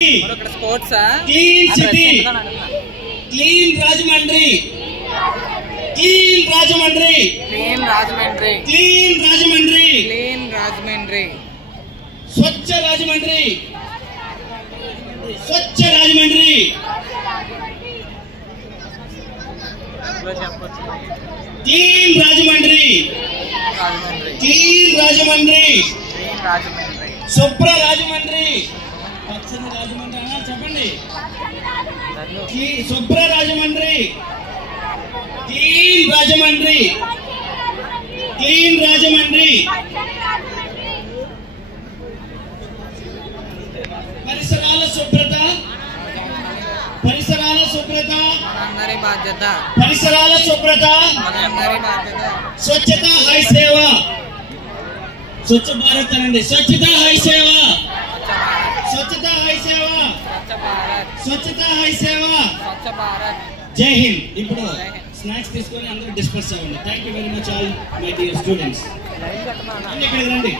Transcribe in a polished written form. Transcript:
sports clean city clean Rajahmundry clean Rajahmundry clean Rajahmundry clean Rajahmundry clean Rajahmundry स्वच्छ राजमंड्री स्वच्छ Rajahmundry clean Rajahmundry clean Rajahmundry शुभ्र राजमंड्री राजमंड्री చెప్పండి शुभ्र Rajahmundry clean Rajahmundry clean Rajahmundry పరిసరాల శుభ్రత పరిసరాల శుభ్రత మనందరి బాధ్యత పరిసరాల శుభ్రత మనందరి బాధ్యత స్వచ్ఛతా హై సేవ స్వచ్ఛ భారత్ అనండి స్వచ్ఛతా హై సేవ స్వచ్ఛతా హై సేవ స్వచ్ఛ భారత్ స్వచ్ఛతా హై సేవ స్వచ్ఛ భారత్ జై హింద్ ఇప్పుడు స్నాక్స్ తీసుకొని అందరూ డిస్పర్స్ అవ్వండి thank you very much all my dear students ఇక్కడికి రండి